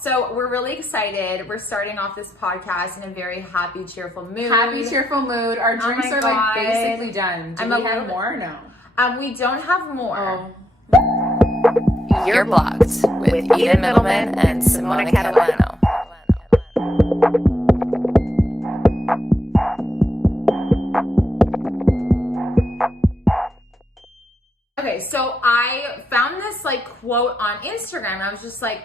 So we're really excited. We're starting off this podcast in a very happy, cheerful mood. Happy, cheerful mood. Our drinks are like basically done. Do we have more or no? We don't have more. Oh. You're Blocked with Eden Middleman and Simona Catalano. Okay, so I found this like quote on Instagram and I was just like,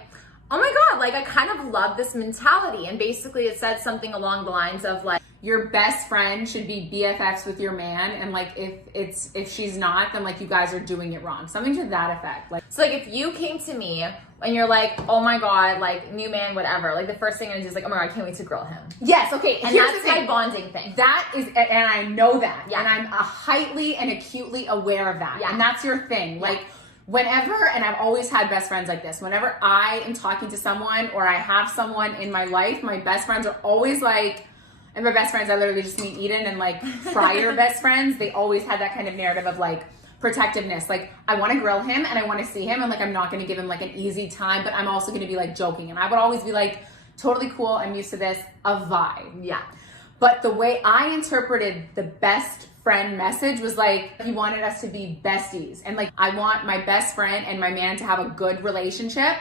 oh my God, like I kind of love this mentality. And basically it said something along the lines of like, your best friend should be BFFs with your man, and like if she's not, then like you guys are doing it wrong. Something to that effect. Like, so like if you came to me and you're like, oh my God, like new man, whatever, like the first thing I do is like, oh my God, I can't wait to grill him. Yes, okay. And that's my bonding thing. That is, and I know that. Yeah. And I'm highly and acutely aware of that. Yeah. And that's your thing. Like whenever, and I've always had best friends like this, whenever I am talking to someone or I have someone in my life, my best friends are always like, and my best friends, I literally just meet Eden and like prior best friends, they always had that kind of narrative of like protectiveness. Like I want to grill him and I want to see him and like I'm not going to give him like an easy time, but I'm also going to be like joking. And I would always be like, totally cool, I'm used to this, a vibe. Yeah. But the way I interpreted the best friend message was like, he wanted us to be besties. And like, I want my best friend and my man to have a good relationship.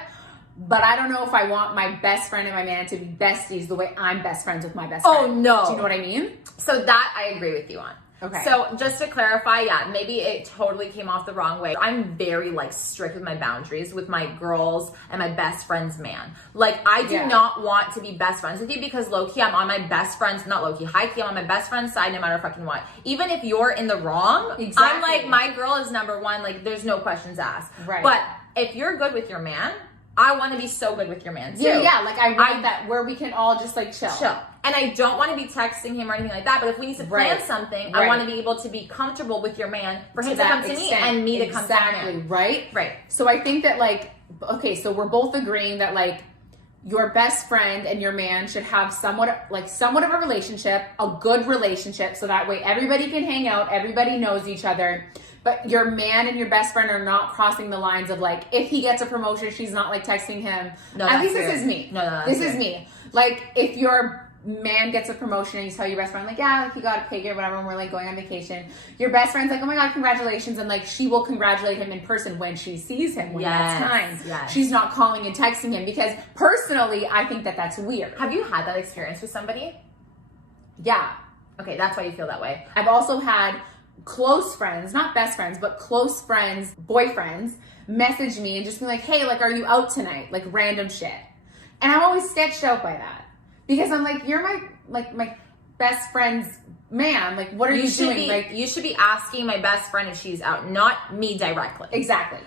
But I don't know if I want my best friend and my man to be besties the way I'm best friends with my best friend. Oh, no. Do you know what I mean? So that I agree with you on. Okay. So just to clarify, yeah, maybe it totally came off the wrong way. I'm very like strict with my boundaries with my girls and my best friend's man. Like I do not want to be best friends with you because low-key I'm on my best friend's, not low-key, high-key, I'm on my best friend's side no matter fucking what. Even if you're in the wrong, I'm like, my girl is number one, like there's no questions asked. Right. But if you're good with your man, I want to be so good with your man too. Yeah, like I want that where we can all just like chill. And I don't want to be texting him or anything like that, but if we need to plan something, I want to be able to be comfortable with your man for him to come to me and me to come to him. Right? Right. So I think that like, okay, so we're both agreeing that like your best friend and your man should have somewhat of a relationship, a good relationship, so that way everybody can hang out, everybody knows each other. But your man and your best friend are not crossing the lines of like, if he gets a promotion, she's not like texting him. No, at least this is me. This is me. Like if your man gets a promotion and you tell your best friend like, yeah, like he got a pig or whatever, and we're like going on vacation. Your best friend's like, oh my God, congratulations. And like, she will congratulate him in person when she sees him, when that's time. Yes. She's not calling and texting him because personally, I think that that's weird. Have you had that experience with somebody? Yeah. Okay, that's why you feel that way. I've also had close friends, not best friends, but close friends, boyfriends, message me and just be like, hey, like, are you out tonight? Like random shit. And I'm always sketched out by that because I'm like, you're my best friend's man. Like, what are you doing? Like, you should be asking my best friend if she's out, not me directly. Exactly.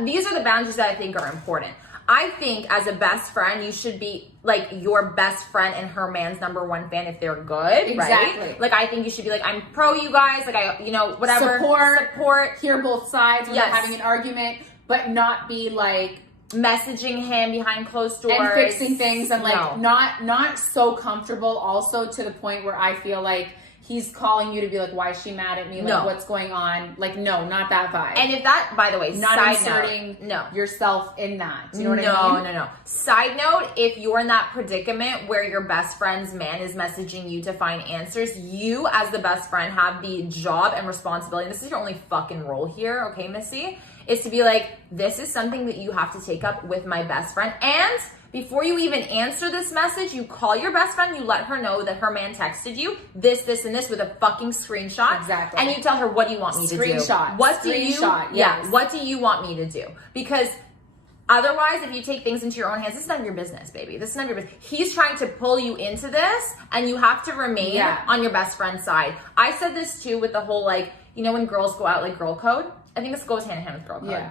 These are the boundaries that I think are important. I think as a best friend, you should be like your best friend and her man's number one fan if they're good, exactly. Right? Like I think you should be like, I'm pro you guys, like whatever. Support, hear both sides when they're having an argument, but not be like messaging him behind closed doors. And fixing things and like not so comfortable also to the point where I feel like he's calling you to be like, why is she mad at me? Like, what's going on? Like, no, not that vibe. And if that, by the way, not inserting yourself in that. Do you know what I mean? No. Side note, if you're in that predicament where your best friend's man is messaging you to find answers, you as the best friend have the job and responsibility, and this is your only fucking role here, okay, Missy, is to be like, this is something that you have to take up with my best friend. And before you even answer this message, you call your best friend, you let her know that her man texted you this, and this with a fucking screenshot. Exactly. And you tell her, what do you want me to do? Screenshot. What do you want me to do? Because otherwise, if you take things into your own hands, this is none of your business, baby. This is none of your business. He's trying to pull you into this, and you have to remain on your best friend's side. I said this too with the whole like, when girls go out like girl code. I think this goes hand in hand with girl code. Yeah.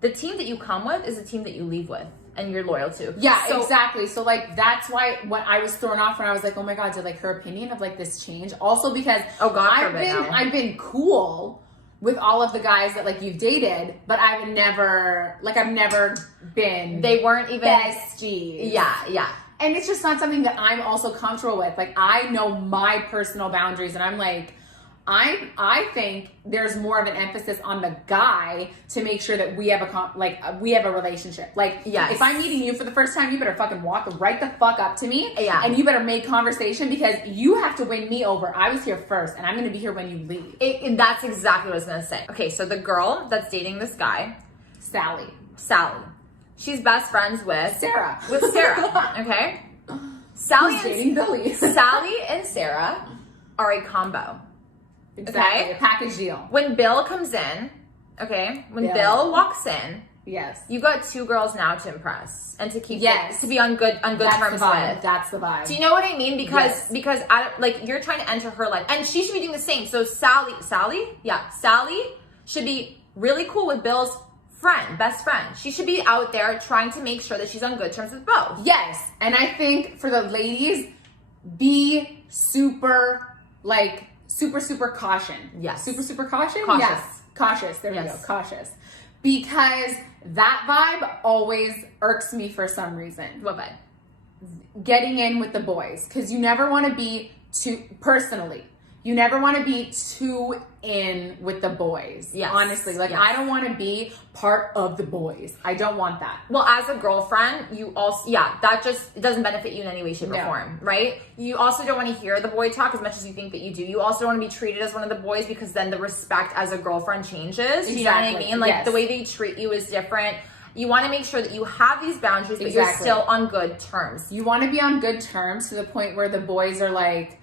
The team that you come with is the team that you leave with and you're loyal to. Yeah, exactly. So like that's why when I was thrown off when I was like, oh my God, did like her opinion of like this change? Also because I've been cool with all of the guys that like you've dated, but I've never been. They weren't even besties. Yeah. And it's just not something that I'm also comfortable with. Like I know my personal boundaries and I'm like, I think there's more of an emphasis on the guy to make sure that we have a relationship. Like, yes. if I'm meeting you for the first time, you better fucking walk right the fuck up to me. Yeah. And you better make conversation because you have to win me over. I was here first and I'm going to be here when you leave. That's exactly what I was going to say. Okay, so the girl that's dating this guy, Sally. She's best friends with Sarah. Okay? Sally Who's dating Billy. Sally and Sarah are a combo. Exactly. Okay? A package deal. When Bill comes in, okay? When Bill walks in, yes, you got two girls now to impress and to keep to be on good terms with. That's the vibe. Do you know what I mean? Because like you're trying to enter her life, and she should be doing the same. So Sally should be really cool with Bill's best friend. She should be out there trying to make sure that she's on good terms with both. Yes, and I think for the ladies, be super caution. Yes. Super caution? Cautious. Yes. Cautious. There we go. Cautious. Because that vibe always irks me for some reason. What vibe? Getting in with the boys. Because you never want to be you never want to be too in with the boys. Yes. Honestly. Like, I don't want to be part of the boys. I don't want that. Well, as a girlfriend, you also, that just it doesn't benefit you in any way, shape, or form, right? You also don't want to hear the boy talk as much as you think that you do. You also don't want to be treated as one of the boys because then the respect as a girlfriend changes. Exactly. You know what I mean? Like, the way they treat you is different. You want to make sure that you have these boundaries, but you're still on good terms. You want to be on good terms to the point where the boys are like,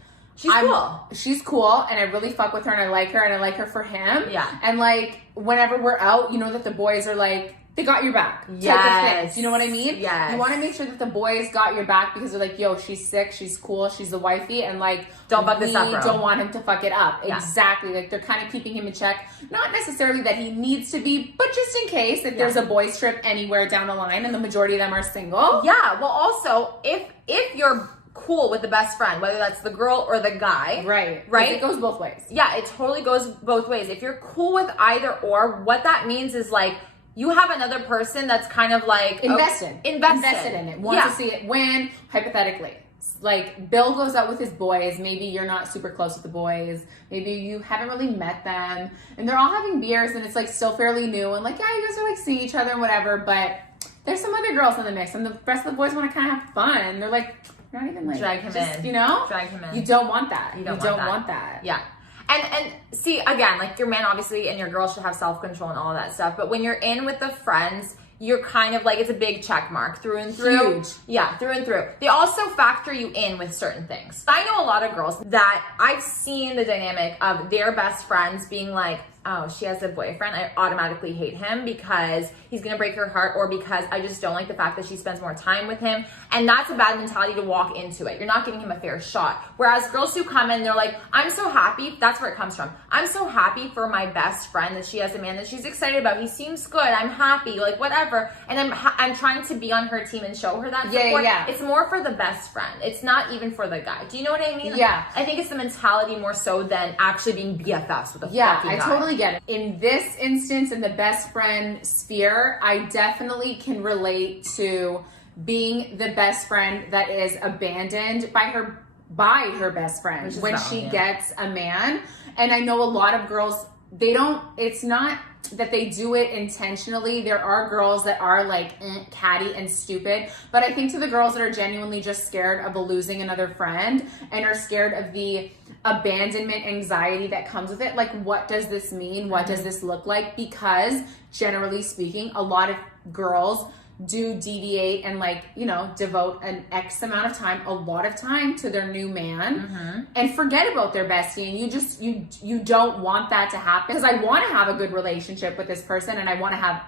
she's cool, and I really fuck with her, and I like her for him. Yeah. And like, whenever we're out, you know that the boys are like, they got your back. Yes. You know what I mean? Yes. You want to make sure that the boys got your back because they're like, yo, she's sick, she's cool, she's the wifey, and like, don't fuck this up, bro. Don't want him to fuck it up. Yeah. Exactly. Like, they're kind of keeping him in check. Not necessarily that he needs to be, but just in case if there's a boys trip anywhere down the line, and the majority of them are single. Yeah. Well, also, if you're cool with the best friend, whether that's the girl or the guy. Right. It goes both ways. Yeah, it totally goes both ways. If you're cool with either or, what that means is like, you have another person that's kind of like invested in it, wants to see it win, hypothetically. Like, Bill goes out with his boys, maybe you're not super close with the boys, maybe you haven't really met them, and they're all having beers, and it's like still fairly new, and like, yeah, you guys are like seeing each other and whatever, but there's some other girls in the mix, and the rest of the boys want to kind of have fun, and they're like, not even like drag him in. You know? Drag him in. You don't want that. You don't want want that. Yeah. And see, again, like, your man obviously and your girl should have self-control and all of that stuff. But when you're in with the friends, you're kind of like, it's a big check mark through and through. Huge. Yeah, through and through. They also factor you in with certain things. I know a lot of girls that I've seen the dynamic of their best friends being like, oh, she has a boyfriend, I automatically hate him because he's gonna break her heart, or because I just don't like the fact that she spends more time with him. And that's a bad mentality to walk into it. You're not giving him a fair shot. Whereas girls who come in, they're like, I'm so happy, that's where it comes from. I'm so happy for my best friend that she has a man that she's excited about. He seems good, I'm happy, like whatever. And I'm trying to be on her team and show her that support. Yeah. It's more for the best friend. It's not even for the guy. Do you know what I mean? Yeah. I think it's the mentality more so than actually being BFFs with a fucking guy. I totally get it. In this instance, in the best friend sphere, I definitely can relate to being the best friend that is abandoned by her best friend when she gets a man. And I know a lot of girls, it's not that they do it intentionally. There are girls that are like catty and stupid, but I think to the girls that are genuinely just scared of losing another friend and are scared of the abandonment anxiety that comes with it, like, what does this mean? What does this look like? Because generally speaking, a lot of girls do deviate and, like, you know, devote an X amount of time, a lot of time, to their new man and forget about their bestie. And you just, you don't want that to happen, because I want to have a good relationship with this person, and I want to have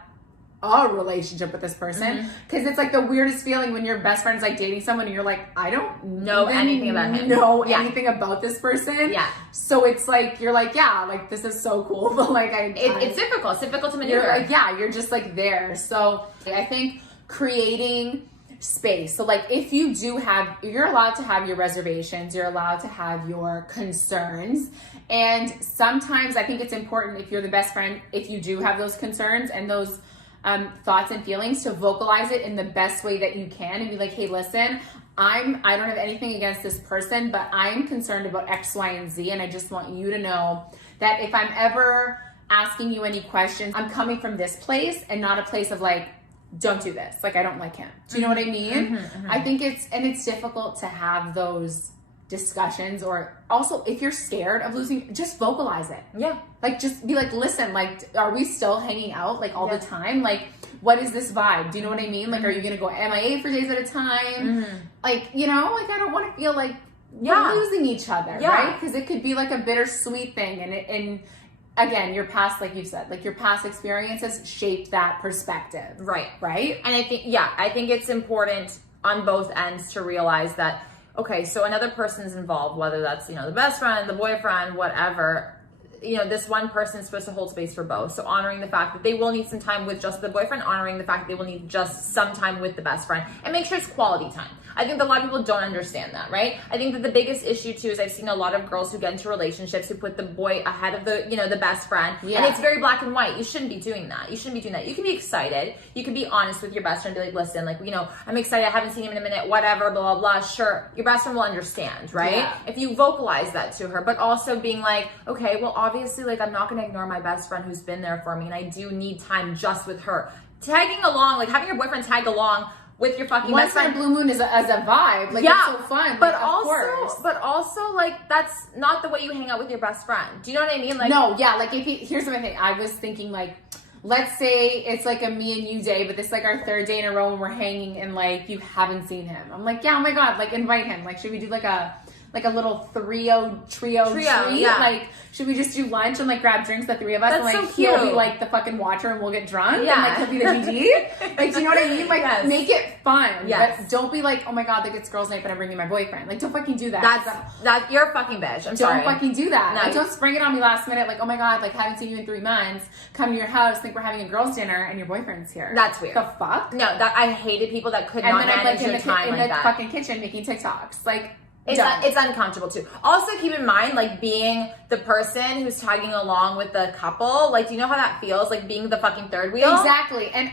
a relationship with this person, because it's like the weirdest feeling when your best friend's like dating someone and you're like, I don't know anything about him, anything about this person. Yeah. So it's like, you're like, yeah, like, this is so cool, but like, it's difficult. It's difficult to maneuver. You're like, yeah, you're just like there. So I think creating space. So like, if you do have, you're allowed to have your reservations, you're allowed to have your concerns. And sometimes I think it's important, if you're the best friend, if you do have those concerns and those thoughts and feelings, to vocalize it in the best way that you can and be like, hey, listen, I don't have anything against this person, but I'm concerned about X, Y, and Z. And I just want you to know that if I'm ever asking you any questions, I'm coming from this place and not a place of like, don't do this. Like, I don't like him. Do you know what I mean? I think it's difficult to have those discussions, or also if you're scared of losing, just vocalize it. Yeah. Like, just be like, listen, like, are we still hanging out like all the time? Like, what is this vibe? Do you know what I mean? Like, are you going to go MIA for days at a time? Like, you know, like, I don't want to feel like we're losing each other, right? Because it could be like a bittersweet thing. And again, your past, like you said, like your past experiences shaped that perspective. Right. And I think it's important on both ends to realize that, okay, so another person's involved, whether that's, you know, the best friend, the boyfriend, whatever, you know, this one person is supposed to hold space for both. So honoring the fact that they will need some time with just the boyfriend, honoring the fact that they will need just some time with the best friend, and make sure it's quality time. I think that a lot of people don't understand that, right? I think that the biggest issue too is I've seen a lot of girls who get into relationships who put the boy ahead of the, you know, the best friend. And it's very black and white. You shouldn't be doing that. You shouldn't be doing that. You can be excited. You can be honest with your best friend. Be like, listen, like, you know, I'm excited. I haven't seen him in a minute, whatever, blah, blah, blah. Sure. Your best friend will understand, right? If you vocalize that to her, but also being like, okay, well, obviously, like, I'm not going to ignore my best friend who's been there for me, and I do need time just with her. Tagging along, like having your boyfriend tag along with your fucking best friend. Once in a blue moon is as a vibe, like, it's so fun. But like, but also, like, that's not the way you hang out with your best friend. Do you know what I mean? Like, no, yeah, like, here's my thing. I was thinking, like, let's say it's like a me and you day, but this is like our third day in a row and we're hanging and like you haven't seen him. I'm like, yeah, oh my god, like, invite him. Like, should we do like a little trio treat? Like, should we just do lunch and like grab drinks, the three of us? That's and like, so cute. he'll be like the fucking watcher and we'll get drunk. And like, he'll be the GG. Like, do you know what I mean? Like, make it fun. But don't be like, oh my god, like, it's girls' night, but I'm bringing my boyfriend. Like, don't fucking do that. You're a fucking bitch. I'm sorry. Don't fucking do that. No. Like, don't spring it on me last minute. Like, oh my god, like, haven't seen you in 3 months. Come to your house, think we're having a girls' dinner, and your boyfriend's here. That's weird. The fuck? No, that I hated people that could not manage their time in like the that. fucking kitchen making TikToks. Like, it's uncomfortable too. Also, keep in mind, like, being the person who's tagging along with the couple. Like, do you know how that feels? Like, being the fucking third wheel. Exactly. And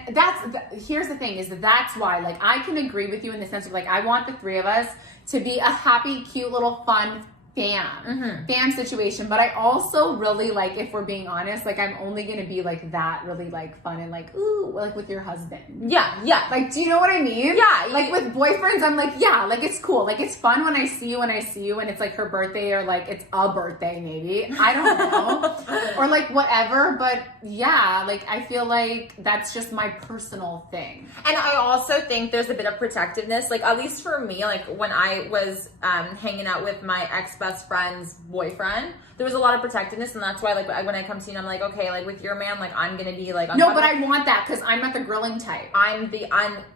here's the thing: is that's why, like, I can agree with you in the sense of, like, I want the three of us to be a happy, cute little fun fam situation. But I also really, like, if we're being honest, like, I'm only gonna be like that really, like, fun and like, ooh, like with your husband. Yeah. Like, do you know what I mean? Yeah. Like, with boyfriends, I'm like, yeah, like, it's cool. Like, it's fun when I see you and it's like her birthday, or like it's a birthday maybe. I don't know. Or like whatever. But yeah, like, I feel like that's just my personal thing. And I also think there's a bit of protectiveness. Like, at least for me, like, when I was hanging out with my ex-best friend's boyfriend, there was a lot of protectiveness, and that's why, like, when I come to you and I'm like, okay, like, with your man, like, I'm gonna be like, no, but I want that because I'm not the grilling type. I'm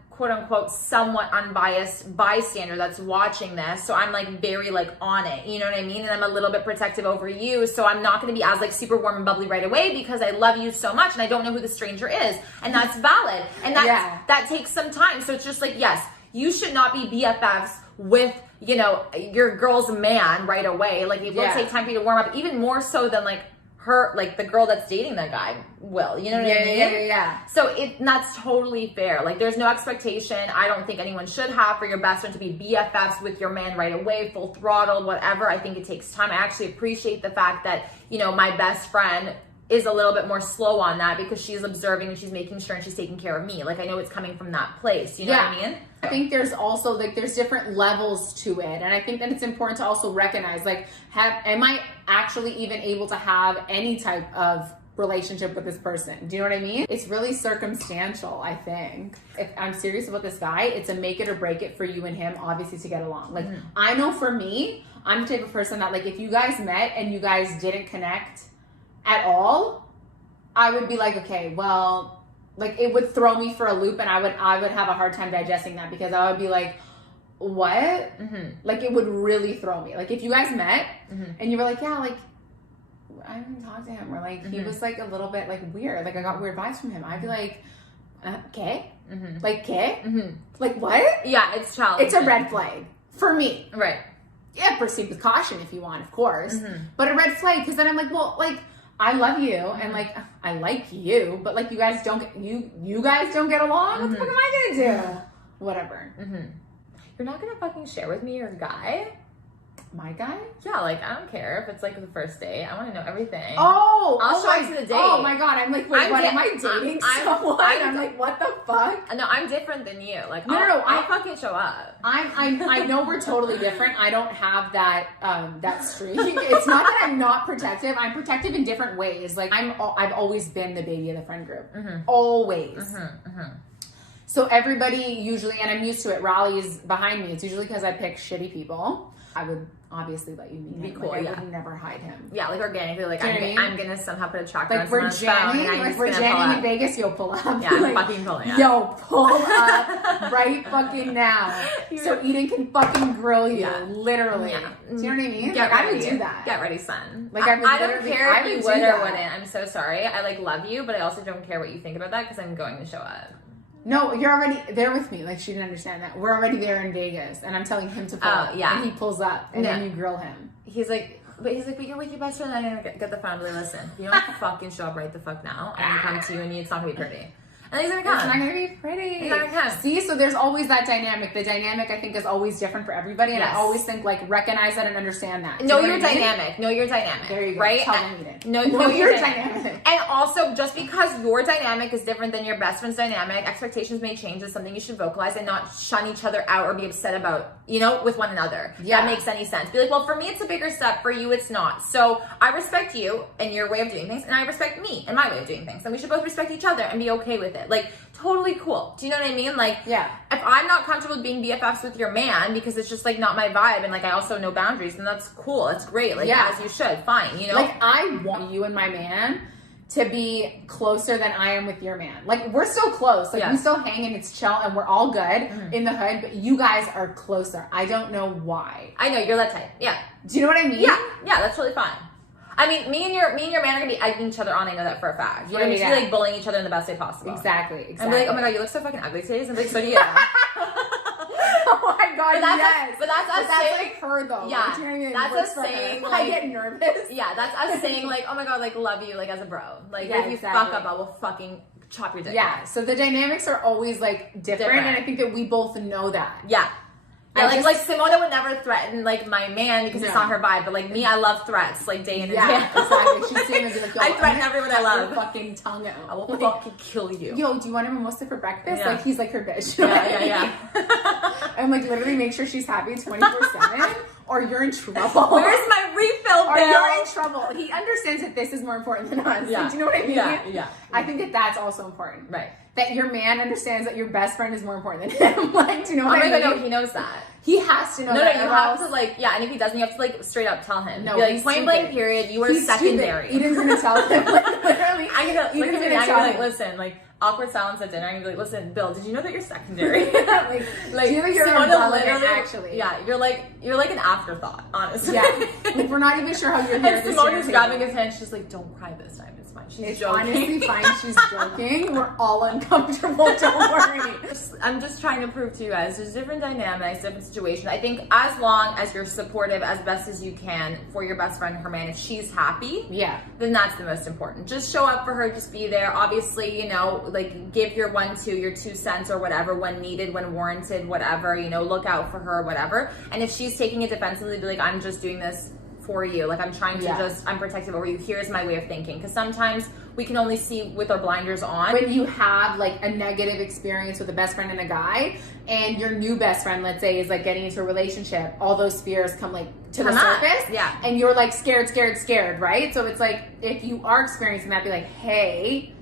quote unquote somewhat unbiased bystander that's watching this, so I'm like very like on it, you know what I mean? And I'm a little bit protective over you, so I'm not going to be as like super warm and bubbly right away because I love you so much and I don't know who the stranger is, and that's valid, and that takes some time. So it's just like, yes, you should not be BFFs with, you know, your girl's man right away. Like, it will take time for you to warm up, even more so than like her, like the girl that's dating that guy will, you know what I mean? Yeah. So that's totally fair. Like, there's no expectation, I don't think anyone should have, for your best friend to be BFFs with your man right away, full throttle, whatever. I think it takes time. I actually appreciate the fact that, you know, my best friend is a little bit more slow on that because she's observing and she's making sure and she's taking care of me. Like, I know it's coming from that place, you know what I mean? I think there's also, like, there's different levels to it. And I think that it's important to also recognize, like, am I actually even able to have any type of relationship with this person? Do you know what I mean? It's really circumstantial, I think. If I'm serious about this guy, it's a make it or break it for you and him, obviously, to get along. Like, I know for me, I'm the type of person that, like, if you guys met and you guys didn't connect at all, I would be like, okay, well, like, it would throw me for a loop, and I would have a hard time digesting that, because I would be like, what? Like, it would really throw me. Like, if you guys met and you were like, yeah, like, I didn't talk to him, or like, he was like a little bit like weird, like, I got weird vibes from him, I'd be like, okay, like, okay, like, what? Yeah, it's challenging. It's a red flag for me, right? Yeah, proceed with caution if you want, of course, but a red flag, because then I'm like, well, like, I love you and like I like you, but like you guys don't get along. What the fuck am I gonna do? Whatever. You're not gonna fucking share with me your guy? My guy? Yeah, like I don't care if it's like the first date. I want to know everything. I'll show up to the date. Oh my god, I'm like, wait, am I dating someone? I'm like, what the fuck? No, I'm different than you. Like, No, I'll fucking show up. I know we're totally different. I don't have that that streak. It's not that I'm not protective. I'm protective in different ways. Like I've always been the baby of the friend group. Always. So everybody usually, and I'm used to it, rallies behind me. It's usually because I pick shitty people. I would obviously let you meet him. Be cool, like, I would never hide him. Yeah, like organically, like I'm gonna somehow put a tracker like on we're someone's phone jamming, and I'm like just we're gonna jamming in Vegas, you'll pull up. Yeah, like, I'm fucking pulling up. Yo, pull up right fucking now. So Eden can fucking grill you, literally. Yeah. Do you know what I mean? Get like, ready. I would do that. Get ready, son. Like I don't care if I you would would do or that. wouldn't. I'm so sorry. I like love you, but I also don't care what you think about that because I'm going to show up. No, you're already there with me. Like, she didn't understand that. We're already there in Vegas, and I'm telling him to pull up. Yeah. And he pulls up, and then you grill him. He's like, but you're with your best friend. I'm gonna get the phone. Really listen. If you don't fucking show up right the fuck now, I'm gonna come to you, and it's not gonna be pretty. And he's gonna come. It's not gonna be pretty. He's not gonna come. See, so there's always that dynamic. The dynamic, I think, is always different for everybody, and I always think like recognize that and understand that. Know your dynamic. Know your dynamic. There you go. Right? Tell them it. Know your dynamic. And also, just because your dynamic is different than your best friend's dynamic, expectations may change. Is something you should vocalize and not shun each other out or be upset about, with one another. Yeah. That makes any sense. Be like, well, for me, it's a bigger step. For you, it's not. So I respect you and your way of doing things, and I respect me and my way of doing things. And we should both respect each other and be okay with it. Like, totally cool. Do you know what I mean? Like, if I'm not comfortable with being BFFs with your man because it's just like not my vibe, and like I also know boundaries, then that's cool. It's great. Like, as you should. Fine. Like, I want you and my man to be closer than I am with your man. Like, we're still close. Like, we still hang and it's chill and we're all good in the hood, but you guys are closer. I don't know why. I know, you're that type. Yeah. Do you know what I mean? Yeah, that's totally fine. I mean, me and your man are gonna be egging each other on. I know that for a fact. We're gonna be like bullying each other in the best way possible. Exactly. I'm like, oh my god, you look so fucking ugly today. I'm like, so do you. Oh my god, yes. But that's us saying, like her though. Yeah, like, you know what I mean? that's us saying. Like, I get nervous. Yeah, that's us saying like, oh my god, like love you, like as a bro. Like if you fuck up, I will fucking chop your dick. Yeah. Off. So the dynamics are always like different, and I think that we both know that. Yeah. Yeah, like Simona would never threaten like my man because it's not her vibe, but like me, I love threats like day in and day out. Exactly. She's saying and be like, yo, I threaten everyone I love. Your fucking tongue out. I will fucking kill you. Yo, do you want a mimosa for breakfast? Yeah. Like he's like her bitch. Yeah. And like literally make sure she's happy 24/7, or you're in trouble. Where's my refill bill? Or you're in trouble. He understands that this is more important than us. Yeah. Like, do you know what I mean? Yeah. I think that that's also important. Right. That your man understands that your best friend is more important than him. Like, do you know what I mean? No, he knows that. He has to know that. No, you have to like, and if he doesn't, you have to like straight up tell him. No, be like, point blank period, you are secondary. Eden's gonna tell him. Like, literally. Eden's gonna tell him. Like, listen, awkward silence at dinner, and you'd be like, listen, Bill, did you know that you're secondary? like do you know you're irrelevant, actually? Yeah, you're like an afterthought, honestly. Yeah, like we're not even sure how you're here. And Simona's grabbing his hand. She's like, don't cry this time. It's fine. She's joking. Honestly fine. She's joking. We're all uncomfortable. Don't worry. I'm just trying to prove to you guys there's different dynamics, different situations. I think as long as you're supportive as best as you can for your best friend, her man, if she's happy, then that's the most important. Just show up for her. Just be there. Obviously, like give your 2 cents or whatever when needed, when warranted, whatever, look out for her, whatever. And if she's taking it defensively, be like, I'm just doing this for you. Like, I'm trying to I'm protective over you. Here's my way of thinking. Because sometimes we can only see with our blinders on. When you have like a negative experience with a best friend and a guy, and your new best friend, let's say, is like getting into a relationship, all those fears come like to the surface. Yeah. And you're like scared, right? So it's like, if you are experiencing that, be like, hey,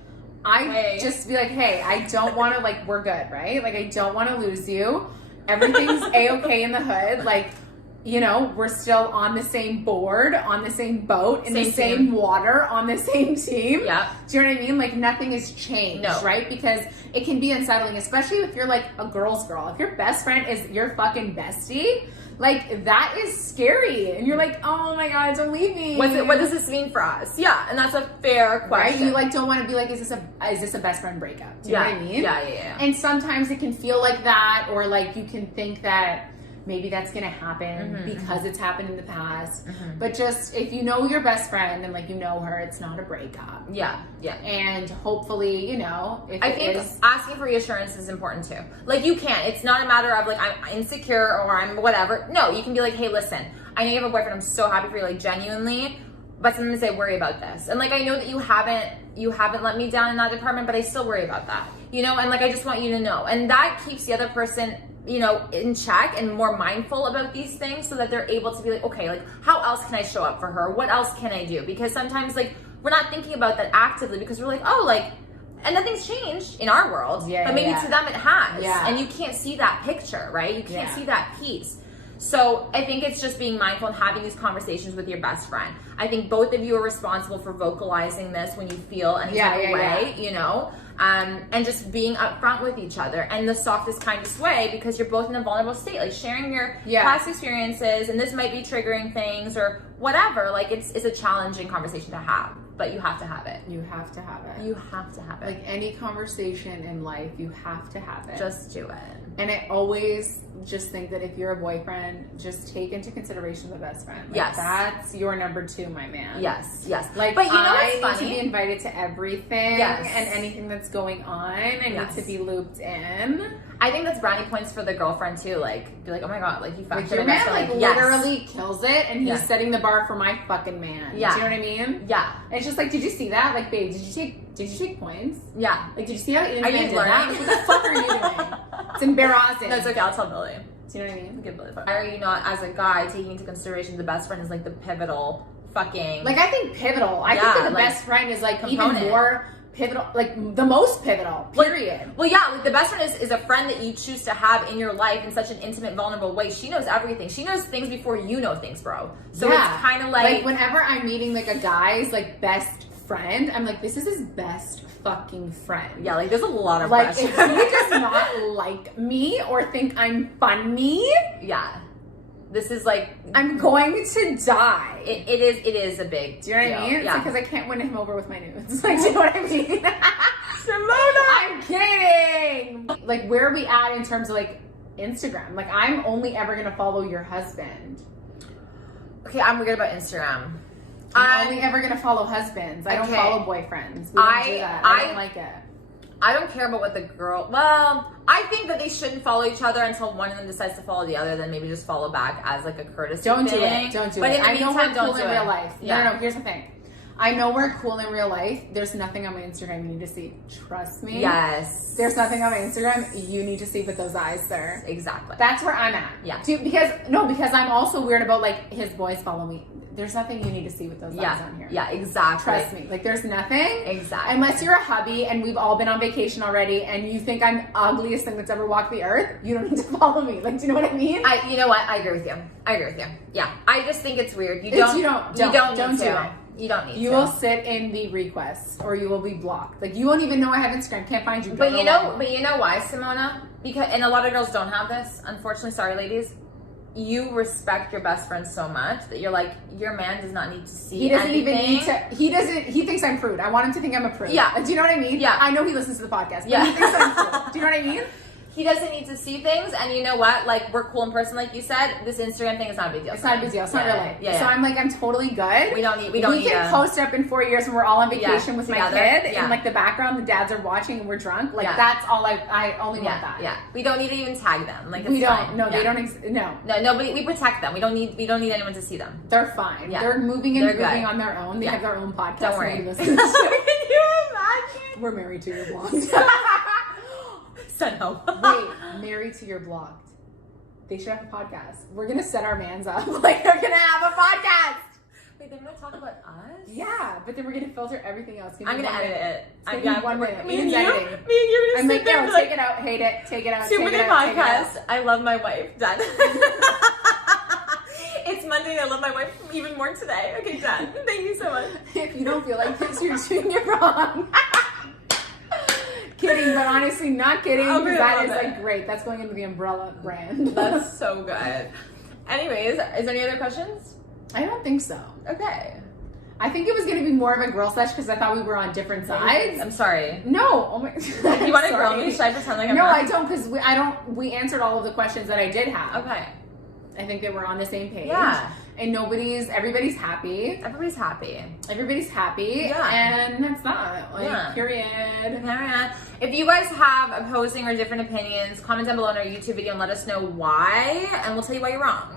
just be like, hey, I don't want to, like, we're good, right? Like, I don't want to lose you. Everything's A-okay in the hood. Like, we're still on the same board, on the same boat, in the same water, on the same team. Yeah. Do you know what I mean? Like, nothing has changed, right? Because it can be unsettling, especially if you're, like, a girl's girl. If your best friend is your fucking bestie, like, that is scary. And you're like, oh my God, don't leave me. What does this mean for us? Yeah, and that's a fair question. Right? You, like, don't want to be like, is this a best friend breakup? Do you know what I mean? Yeah. And sometimes it can feel like that, or, like, you can think that maybe that's gonna happen because it's happened in the past. But just if you know your best friend and like you know her, it's not a breakup. Yeah. And hopefully, you know, if I think asking for reassurance is important too. Like you can't. It's not a matter of like I'm insecure or I'm whatever. No, you can be like, hey, listen, I know you have a boyfriend. I'm so happy for you, like genuinely. But sometimes I worry about this, and like I know that you haven't let me down in that department, but I still worry about that, you know. And like I just want you to know, and that keeps the other person, you know, in check and more mindful about these things, so that they're able to be like, okay, like how else can I show up for her? What else can I do? Because sometimes like we're not thinking about that actively because we're like, oh, like, and nothing's changed in our world, but maybe to them it has, and you can't see that picture, right? You can't see that piece. So I think it's just being mindful and having these conversations with your best friend. I think both of you are responsible for vocalizing this when you feel any type of way, you know, and just being upfront with each other and the softest, kindest way, because you're both in a vulnerable state, like sharing your past experiences, and this might be triggering things or whatever. Like it's a challenging conversation to have, but you have to have it. You have to have it. You have to have it. Like any conversation in life, you have to have it. Just do it. And I always just think that if you're a boyfriend, just take into consideration the best friend. Like, that's your number 2, my man. Yes. Like, but you know I what's funny? need to be invited to everything and anything that's going on. I need to be looped in. I think that's brownie points for the girlfriend too. Like, be like, oh my god, like you fucked your man, like literally kills it, and he's setting the bar for my fucking man. Yeah. Do you know what I mean? Yeah. And it's just like, did you see that? Like, babe, did you take points? Yeah. Like, did you see how Eden's Are man you did learning? that? What the fuck are you doing? It's embarrassing. No, it's okay. I'll tell Billy. Do you know what I mean? Give Billy. Why are you not, as a guy, taking into consideration the best friend is like the pivotal fucking? Like, I think pivotal. I think that the best friend is like component. even more pivotal, like the most pivotal, period. Well, yeah, like the best friend is a friend that you choose to have in your life in such an intimate, vulnerable way. She knows everything. She knows things before you know things, bro. So it's kind of like whenever I'm meeting like a guy's like best friend, I'm like, this is his best fucking friend. Yeah, like there's a lot of like pressure. If he does not like me or think I'm funny, this is like I'm going to die. It is a big. Do you know what I mean? Yeah. Because I can't win him over with my nudes. Like, do you know what I mean? Simona! I'm kidding. Like, where are we at in terms of like Instagram? Like, I'm only ever gonna follow your husband. Okay, I'm weird about Instagram. I'm only ever gonna follow husbands. I don't follow boyfriends. We don't do that. I don't like it. I don't care about what the girl. Well, I think that they shouldn't follow each other until one of them decides to follow the other. Then maybe just follow back as like a courtesy. Don't do thing. it. Don't do but it. In the I know meantime, we're cool don't in do real it. life. No. Here's the thing. I know we're cool in real life. There's nothing on my Instagram you need to see. Trust me. Yes. There's nothing on my Instagram you need to see with those eyes, sir. Exactly. That's where I'm at. Yeah. Because I'm also weird about like his boys follow me. There's nothing you need to see with those eyes on here. Yeah, exactly. Trust me. Like there's nothing. Exactly. Unless you're a hubby and we've all been on vacation already and you think I'm the ugliest thing that's ever walked the earth, you don't need to follow me. Like, do you know what I mean? You know what? I agree with you. Yeah. I just think it's weird. You don't do it. You don't need to. You will sit in the requests or you will be blocked. Like you won't even know I have Instagram. Can't find you. But you know why, Simona? Because and a lot of girls don't have this. Unfortunately, sorry, ladies. You respect your best friend so much that you're like, your man does not need to see. He doesn't even need to. He thinks I'm prude. I want him to think I'm a prude. Yeah. Do you know what I mean? Yeah. I know he listens to the podcast. But yeah. He thinks I'm prude. Do you know what I mean? He doesn't need to see things, and you know what? Like, we're cool in person, like you said. This Instagram thing is not a big deal. It's not a big deal. It's not real life. Yeah. So I'm like, I'm totally good. We can post up in 4 years when we're all on vacation with together. my kid. In like the background, the dads are watching and we're drunk. Like that's all I only want that. Yeah. We don't need to even tag them. Like we it's don't. fine. No, they don't. No. But we protect them. We don't need anyone to see them. They're fine. Yeah. They're moving on their own. They have their own podcast. Don't worry. Can you imagine? We're married to your blog. No. Wait, married to your blocked. They should have a podcast. We're gonna set our mans up like they're gonna have a podcast. Wait, they're gonna talk about us? Yeah, but then we're gonna filter everything else. I'm gonna edit it. I'm gonna 1 minute. Me and you are gonna I'm sit there. Take it out, hate it, take it out. 2 minute podcast. I love my wife. Done. It's Monday and I love my wife even more today. Okay, done. Thank you so much. If you don't feel like this, you're doing it wrong. Kidding, but honestly, not kidding. Because that is like great. That's going into the umbrella brand. That's so good. Anyways, is there any other questions? I don't think so. Okay. I think it was going to be more of a girl sesh because I thought we were on different sides. I'm sorry. No. Oh my. You want to grill me? Should I pretend like I'm No, not? I don't because we answered all of the questions that I did have. Okay. I think that we're on the same page. Yeah. And everybody's happy. Everybody's happy. Everybody's happy. Yeah. And that's that. Like, Yeah. period. If you guys have opposing or different opinions, comment down below in our YouTube video and let us know why, and we'll tell you why you're wrong.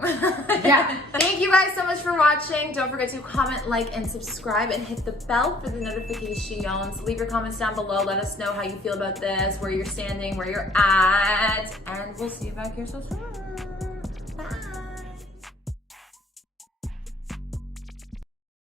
Yeah. Thank you guys so much for watching. Don't forget to comment, like, and subscribe, and hit the bell for the notifications. Leave your comments down below. Let us know how you feel about this, where you're standing, where you're at, and we'll see you back here so soon.